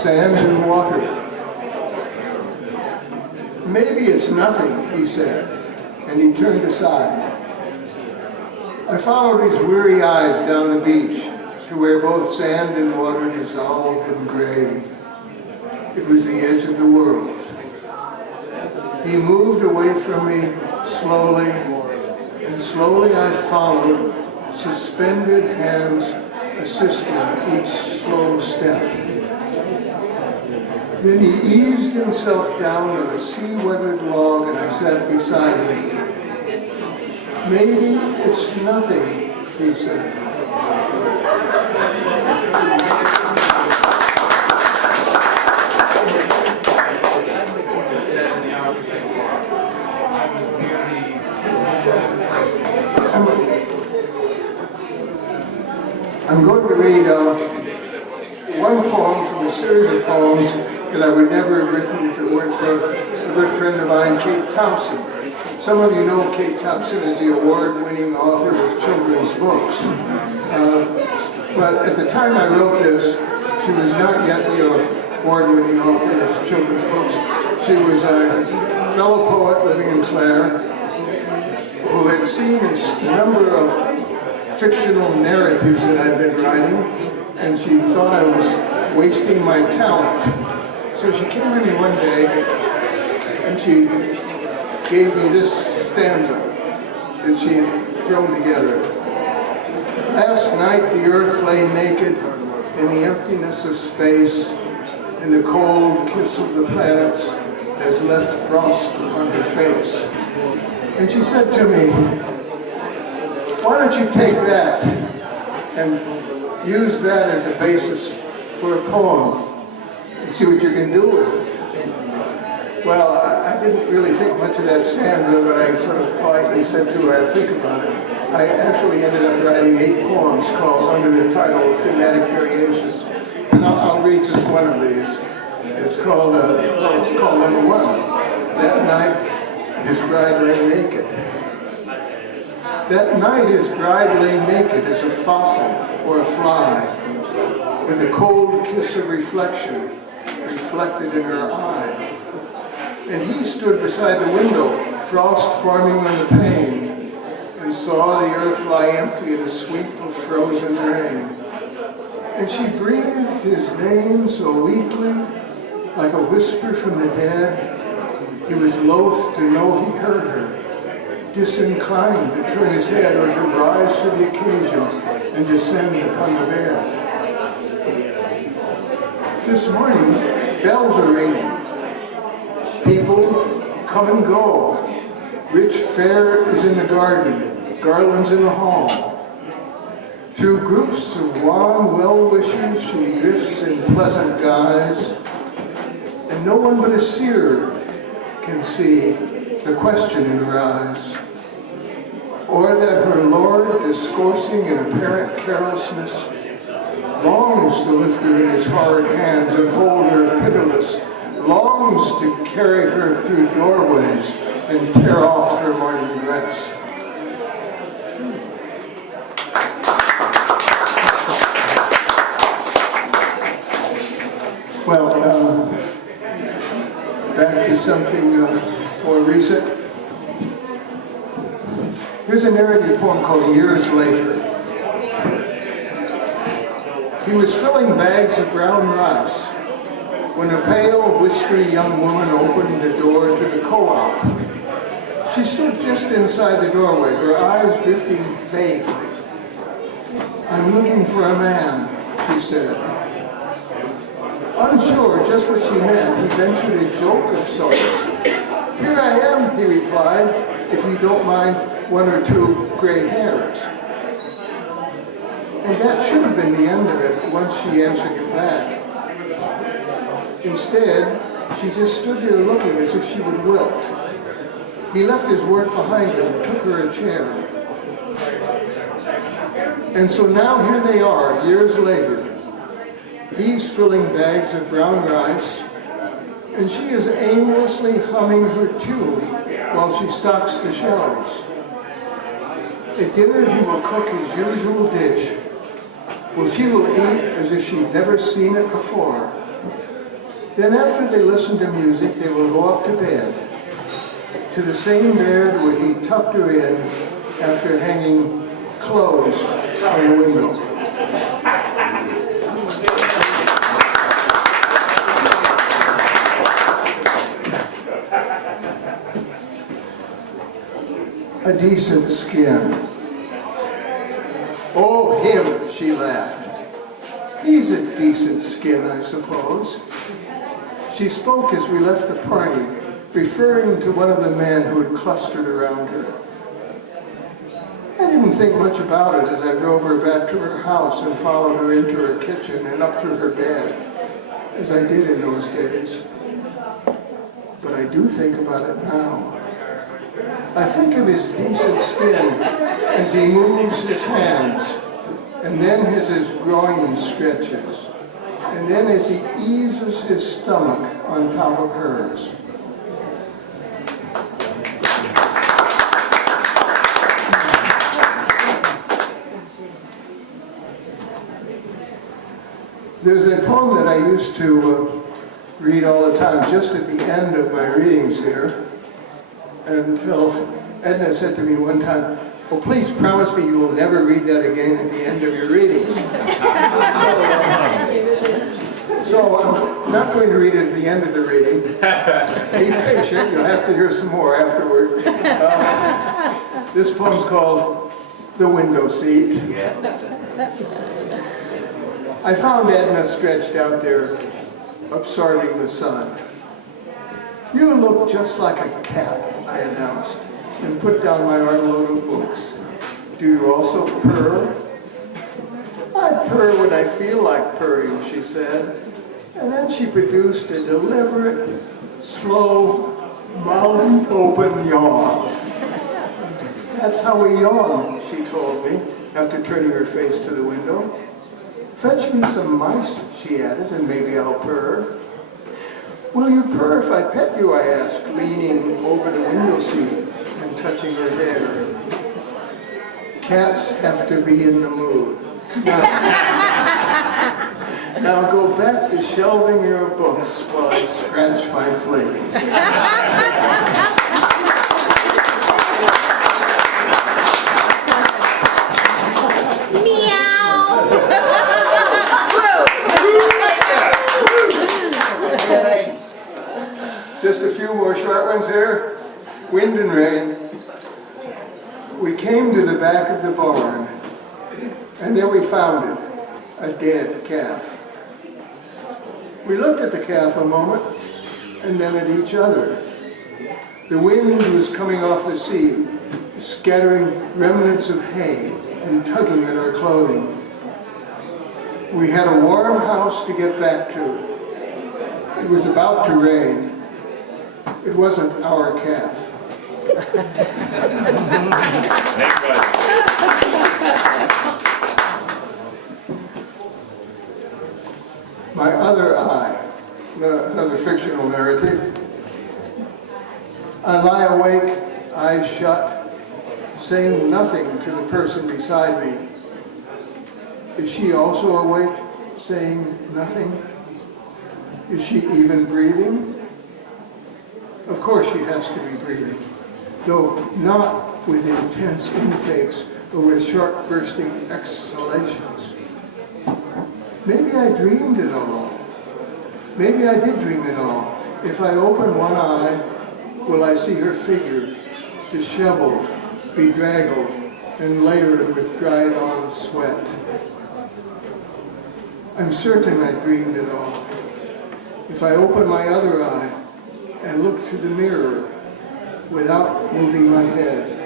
sand and water. Maybe it's nothing, he said, and he turned aside. I followed his weary eyes down the beach to where both sand and water dissolved in gray. It was the edge of the world. He moved away from me slowly, and slowly I followed, suspended hands assisting each slow step. Then he eased himself down on a sea-weathered log and I sat beside him. Maybe it's nothing, he said. I'm going to read one poem from a series of poems that I would never have written if it weren't for a good friend of mine, Kate Thompson. Some of you know Kate Thompson as the award-winning author of children's books. But at the time I wrote this, she was not yet the award-winning author of children's books. She was a fellow poet living in Clare who had seen a number of fictional narratives that I'd been writing, and she thought I was wasting my talent. So she came to me one day and she gave me this stanza that she had thrown together. Last night the earth lay naked in the emptiness of space, and the cold kiss of the planets has left frost upon her face. And she said to me, why don't you take that and use that as a basis for a poem and see what you can do with it? Well, I didn't really think much of that stanza, but I sort of politely said to her, I'd think about it. I actually ended up writing 8 poems called under the title Thematic Variations. And I'll read just one of these. It's called number 1. That night, his bride lay naked. That night his bride lay naked as a fossil or a fly, with a cold kiss of reflection reflected in her eye. And he stood beside the window, frost forming on the pane, and saw the earth lie empty in a sweep of frozen rain. And she breathed his name so weakly, like a whisper from the dead, he was loath to know he heard her, disinclined to turn his head or to rise to the occasion and descend upon the bed. This morning, bells are ringing. People come and go. Rich fare is in the garden, garlands in the hall. Through groups of wan well-wishers she drifts in pleasant guise, and no one but a seer can see the question in her eyes, or that her lord, discoursing in apparent carelessness, longs to lift her in his hard hands and hold her pitiless, longs to carry her through doorways and tear off her morning dress. Well, back to something more recent. Here's a narrative poem called Years Later. He was filling bags of brown rice when a pale, whispery young woman opened the door to the co-op. She stood just inside the doorway, her eyes drifting vaguely. I'm looking for a man, she said. Unsure just what she meant, he ventured a joke of sorts. Here I am, he replied, if you don't mind 1 or 2 gray hairs. And that should have been the end of it once she answered him back. Instead, she just stood there looking as if she would wilt. He left his work behind him and took her a chair. And so now here they are, years later. He's filling bags of brown rice, and she is aimlessly humming her tune while she stocks the shelves. At dinner, he will cook his usual dish. Well, she will eat as if she'd never seen it before. Then after they listen to music, they will go up to bed, to the same bed where he tucked her in after hanging closed on the window. A decent skin. Oh, him, she laughed. He's a decent skin, I suppose. She spoke as we left the party, referring to one of the men who had clustered around her. I didn't think much about it as I drove her back to her house and followed her into her kitchen and up to her bed, as I did in those days. But I do think about it now. I think of his decent skin as he moves his hands, and then as his groin stretches, and then as he eases his stomach on top of hers. There's a poem that I used to read all the time, just at the end of my readings here, until Edna said to me one time, "Oh, please promise me you will never read that again at the end of your reading." So I'm not going to read it at the end of the reading. Be patient, you'll have to hear some more afterward. This poem's called "The Window Seat." I found Edna stretched out there, absorbing the sun. "You look just like a cat," I announced, and put down my armload of books. "Do you also purr?" "I purr when I feel like purring," she said. And then she produced a deliberate, slow, mouth-open yawn. "That's how we yawn," she told me, after turning her face to the window. "Fetch me some mice," she added, "and maybe I'll purr." "Will you purr if I pet you?" I asked, leaning over the window seat and touching her hair. Cats have to be in the mood. Now go back to shelving your books while I scratch my fleas. Just a few more short ones here. Wind and rain. We came to the back of the barn, and there we found it, a dead calf. We looked at the calf a moment, and then at each other. The wind was coming off the sea, scattering remnants of hay and tugging at our clothing. We had a warm house to get back to. It was about to rain. It wasn't our calf. My other eye, another fictional narrative. I lie awake, eyes shut, saying nothing to the person beside me. Is she also awake, saying nothing? Is she even breathing? Of course she has to be breathing, though not with intense intakes or with short bursting exhalations. Maybe I dreamed it all. Maybe I did dream it all. If I open one eye, will I see her figure, disheveled, bedraggled, and layered with dried-on sweat? I'm certain I dreamed it all. If I open my other eye and look to the mirror without moving my head,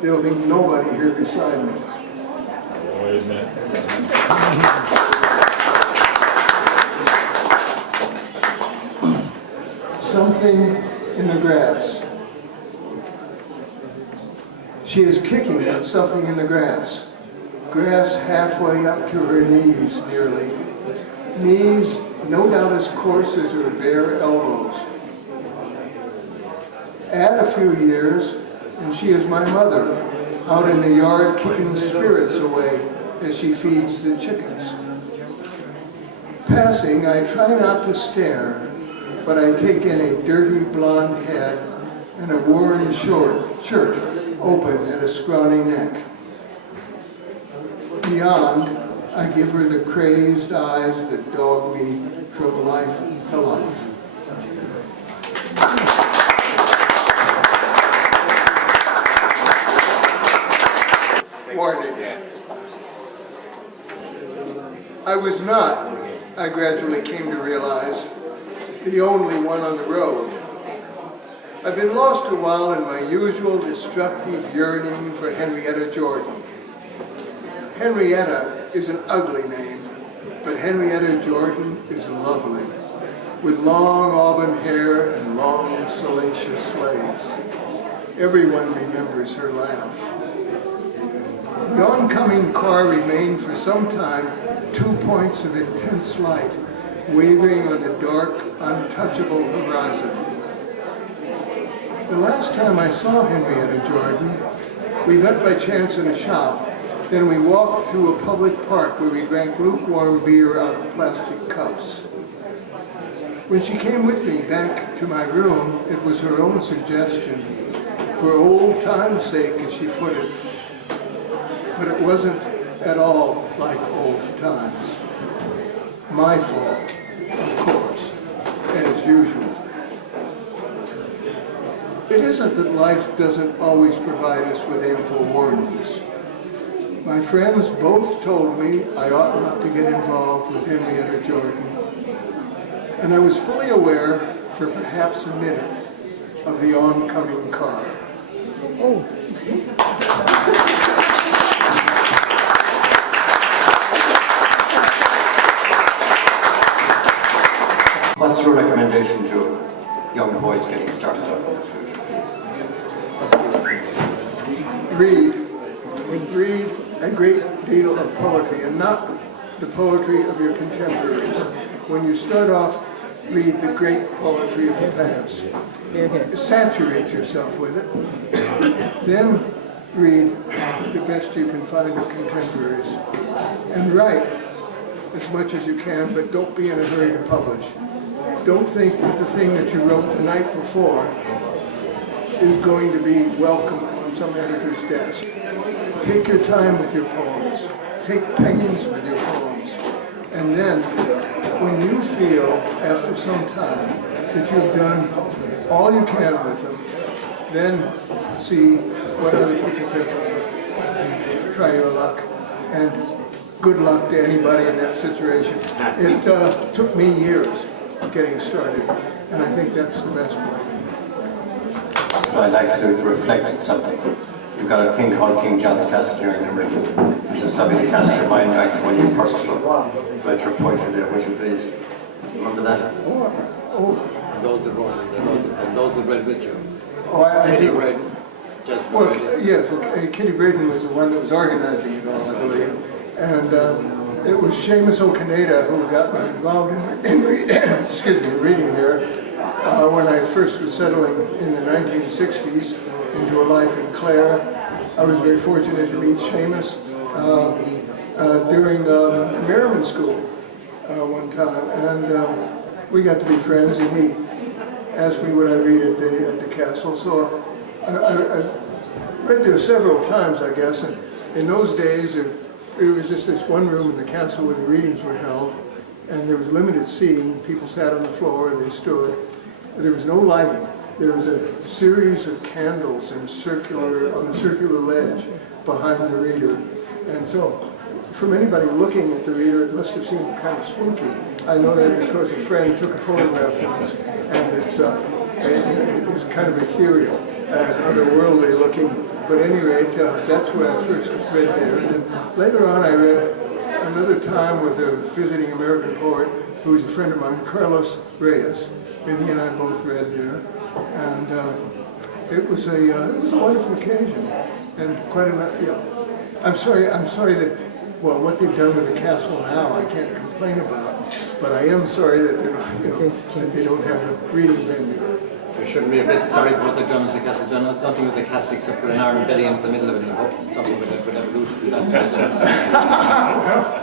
there'll be nobody here beside me. Wait a minute. Something in the grass. She is kicking at something in the grass. Grass halfway up to her knees, nearly. Knees no doubt as coarse as her bare elbows. Add a few years, and she is my mother, out in the yard kicking spirits away as she feeds the chickens. Passing, I try not to stare, but I take in a dirty blonde head and a worn shirt open at a scrawny neck. Beyond, I give her the crazed eyes that dog me from life to life. Warning. I was not, I gradually came to realize, the only one on the road. I've been lost a while in my usual destructive yearning for Henrietta Jordan. Henrietta is an ugly name, but Henrietta Jordan is lovely, with long auburn hair and long salacious legs. Everyone remembers her laugh. The oncoming car remained for some time 2 points of intense light, wavering on the dark, untouchable horizon. The last time I saw Henrietta Jordan, we met by chance in a shop. Then we walked through a public park where we drank lukewarm beer out of plastic cups. When she came with me back to my room, it was her own suggestion, for old time's sake, as she put it. But it wasn't at all like old times. My fault, of course, as usual. It isn't that life doesn't always provide us with ample warnings. My friends both told me I ought not to get involved with Henrietta Jordan. And I was fully aware for perhaps a minute of the oncoming car. Oh. What's your recommendation to young boys getting started out in the future, please? What's your recommendation? Read a great deal of poetry, and not the poetry of your contemporaries. When you start off, read the great poetry of the past. Saturate yourself with it. Then read the best you can find of contemporaries. And write as much as you can, but don't be in a hurry to publish. Don't think that the thing that you wrote the night before is going to be welcome on some editor's desk. Take your time with your poems. Take pains with your poems. And then, when you feel, after some time, that you've done all you can with them, then see what other people think of them. Try your luck. And good luck to anybody in that situation. It took me years getting started, and I think that's the best way. So I'd like to reflect on something. You've got a thing called King John's Castle here in Limerick. It's just lovely to cast your mind back to when you first read your poetry there, would you please? Remember that? Oh. And those that wrote it, and those that read with you. Oh, I do. Read. Just well, yes, Kitty Braden was the one that was organizing it all, I believe. And it was Seamus O'Canada who got me involved in reading there when I first was settling in the 1960s into a life in Clare. I was very fortunate to meet Seamus during Merriman School one time, and we got to be friends, and he asked me would I read at the castle. So I read there several times, I guess, and in those days it was just this one room in the castle where the readings were held, and there was limited seating. People sat on the floor and they stood. There was no lighting. There was a series of candles on the circular ledge behind the reader. And so, from anybody looking at the reader, it must have seemed kind of spooky. I know that because a friend took a photograph of us, and it was kind of ethereal and otherworldly looking. But at any rate, that's where I first read there. And then later on, I read another time with a visiting American poet who was a friend of mine, Carlos Reyes. And he and I both read there. And it was a wonderful occasion, and quite a, I'm sorry that, well, what they've done with the castle now, I can't complain about, but I am sorry that they're not, that they don't have a reading venue. We shouldn't be a bit sorry for what they've done with the castle. They've done nothing with the castle except put an iron belly into the middle of it and hope that something would evolution through that. Well,